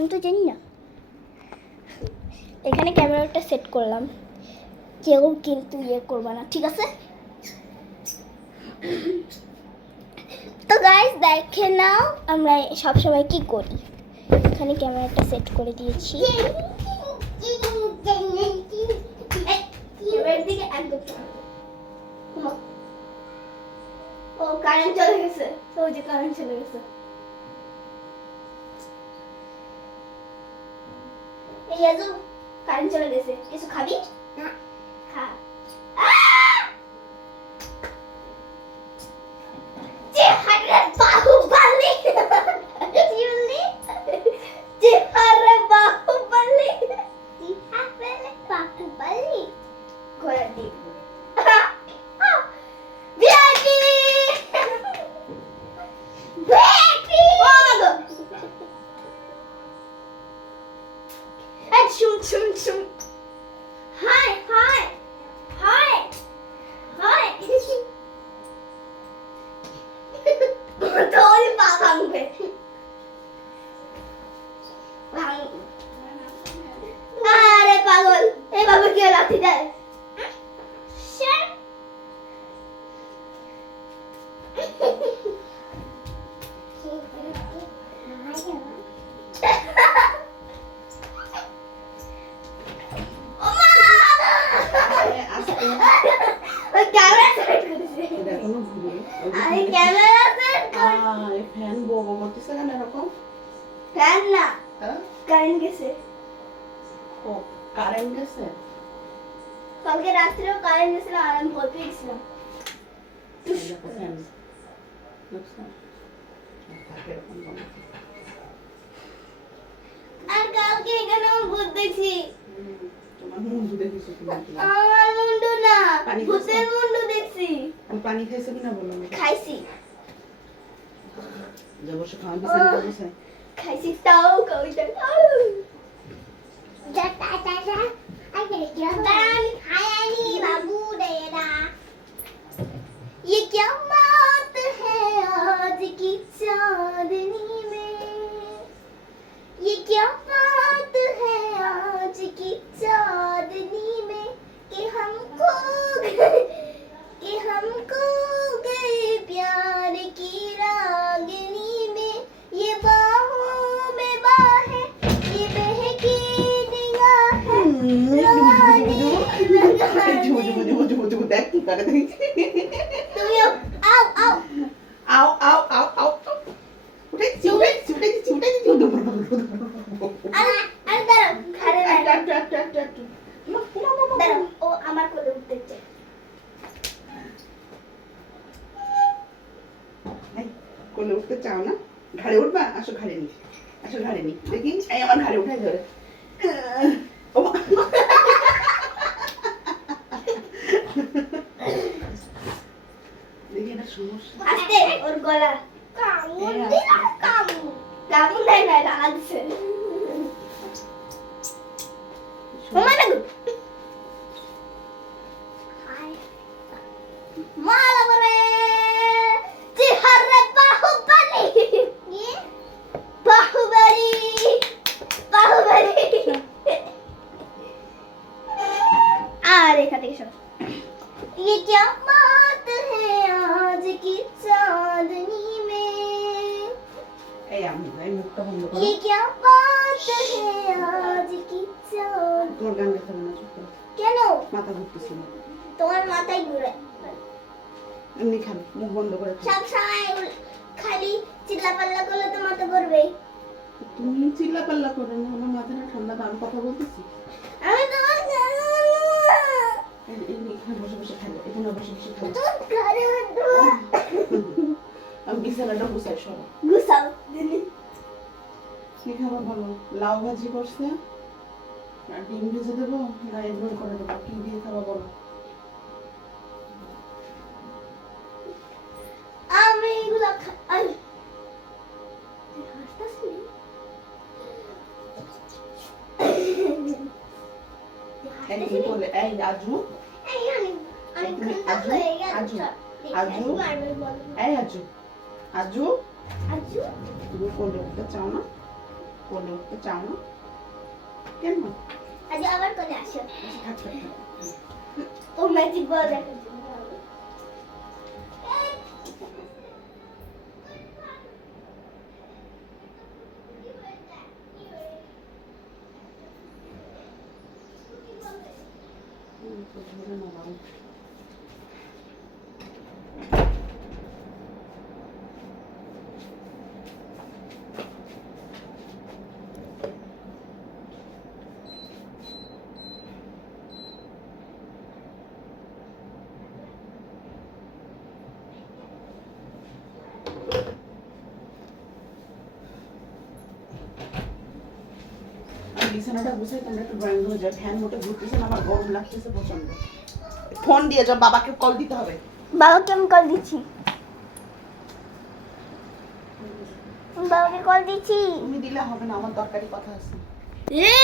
আমি তো জানি না। এখানে ক্যামেরাটা সেট করলাম, কেউ কিন্তু করবা না, ঠিক আছে? তো গাইস দেখে নাও আমরা সবসময় কি করি। এখানে ক্যামেরাটা সেট করে দিয়েছি। ও কারেন্ট চলে গেছে, ওই যে কারেন্ট চলে গেছে। এই আজু কারেন্ট চলে গেছে, কিছু খাবি না? খা। যে হারে বাহুবলি, চিউলি যে হারে বাহুবলি, যে হারে বাহুবলি ঘোড়া দি ভিআইপি ভিআইপি। এই শুন শুন শুন, হাই হাই হাই হাই। তোর পা ভাঙবে, আরে পাগল, এভাবে কে লাথি দেয়? ফ্যান না, কারেন্ট গেছে। ও কারেন্ট গেছে? কালকে রাত্রেও কারেন্ট গেছিল আর আমি ভয় পেয়ে গেছিলাম। আর কালকে এখানে আমি ভূত দেখছি। তোমার মুন্ডু দেখেছো তুমি? আমার মুন্ডু না, ভূতের মুন্ডু দেখছি। তুমি পানি খাইছো কিনা বলো? খাইছি। যা বসে খাওয়া বিছানা বসে খাইছি তাও কইটা খাও। জাটা জাটা আগে क्या दानी खाया नहीं बाबू डेरा। ये क्या बात है आज की चांदनी में, ये क्या बात है आज की चांदनी में कि हमको गए प्यार की रागनी में। ये बाहों में बाहें, ये बहकी निगाहें, দেখ কি করে তুমি আও আও আও আও আও আও উঠে উঠে উঠে উঠে আরে আরে দাঁড়াও, ঘাড়ে দাঁড়াও দাঁড়াও, ও আমার কোলে উঠতে চায়। কোলে উঠতে চাও না? ঘাড়ে উঠবা? আসো ঘাড়ে নি, আসো ঘাড়ে নি, দেখি এই আমার ঘাড়ে উঠাই ধরে। দেখি এটা সমস্যা। আস্তে, ওর গলা কামড় দিলা, কামড় দেয় না, লাগছে। মামা না গো, মালা করে চেহারা বাহুবলি, বাহুবলি বাহুবলি। আর এখান থেকে শোনো, ये क्या बात है आज की चांदनी में, এই আমি মুখটা বন্ধ করো। ये क्या बात है आज की चांदनी। তোমার গান গাইতে হবে না, চুপ করো। কেন মাথা ঘুরতেছে না। তোমার মাথায় ঘুরে? এমনি খান, মুখ বন্ধ করে খান। সব সময় খালি চিল্লাপাল্লা করলে তো মাথা ঘুরবেই। তুমি চিল্লা পাল্লা করো না, আমার মাথাটা ঠান্ডা, আমি কথা বলতেছি। আমি তোমার এখানে বসে বসে খাবো, এখানে বসে বসে খাবো। ঘরে আমি বিছানাটা গুছাই সব। গুছাও দিলি। কি খাবার ভালো? লাউ ভাজি করছে আর ডিম ভেজে দেবো না এগুলো করে দেবো? কি দিয়ে খাবো বলো? আমি এগুলো এই আজু, আজু আজু আজু আজু তুমি কোলে উঠতে চাও না? কোলে উঠতে চাও না কেন? আজ আবার কোলে আসো থাক থাক থাক। ও ম্যাজিক বল দেখার জন্য তো ধরে না বাবা। বিছানাটা গুছাই তোমরা একটু ড্রয়িং রুমে যাও, ফ্যান মোটে ঘুরতেছে না, আমার গরম লাগতেছে প্রচন্ড। ফোন দিয়ে যাও, বাবাকে কল দিতে হবে। বাবাকে আমি কল দিচ্ছি বাবাকে কল দিচ্ছি তুমি দিলে হবে না, আমার দরকারি কথা আছে। এ